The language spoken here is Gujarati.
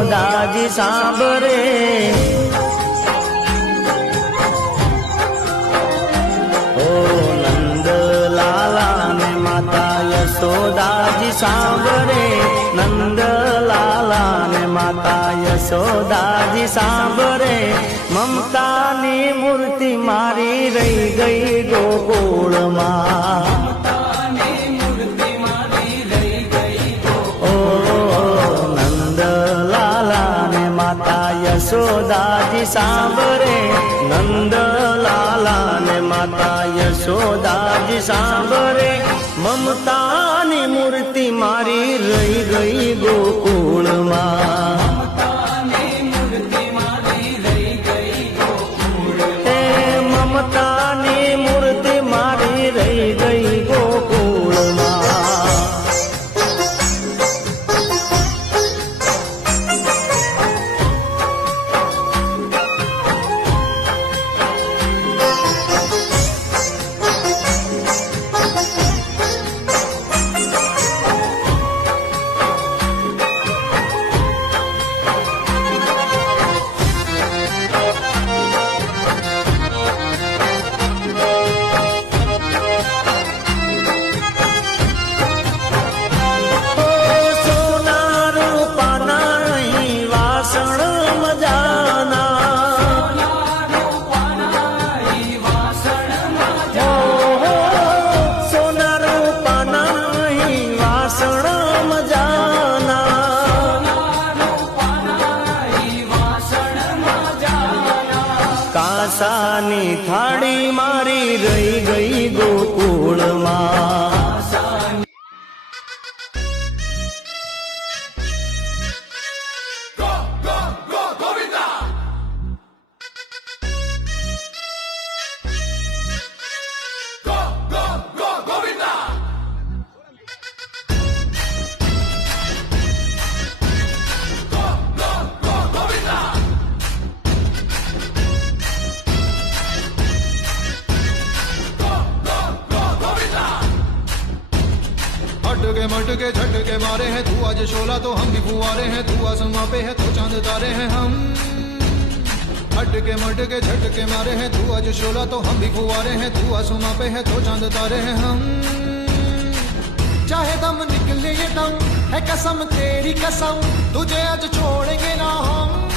યશોદાજી સાંભળે નંદલાલાને માતા યશોદાજી સાંભળે નંદલાલાને માતા યશોદાજી સાંભળે મમતાની મૂર્તિ મારી રહી ગઈ ગોકુળમાં નંદલાલાને માતા યશોદાજી સાંભળે નંદલાલાને માતા યશોદાજી સાંભળે મમતાની મૂર્તિ મારી રહી ગઈ ગોકુળમાં મમતાની મૂર્તિ મારી રહી ગઈ ગોકુળમાં કાસાની થાળી મારી રહી ગઈ ગોકુળમાં मटके मटके झटके मारे हैं तू आज शोला तो हम भी फुवारे हैं तू आसमां पे है तो चांद तारे हैं हम मटके मटके झटके मारे हैं तू आज शोला तो हम भी फुवारे हैं तू आसमां पे है तो चांद तारे हैं हम चाहे दम निकले ये दम है कसम तेरी कसम तुझे आज छोड़ेंगे ना हम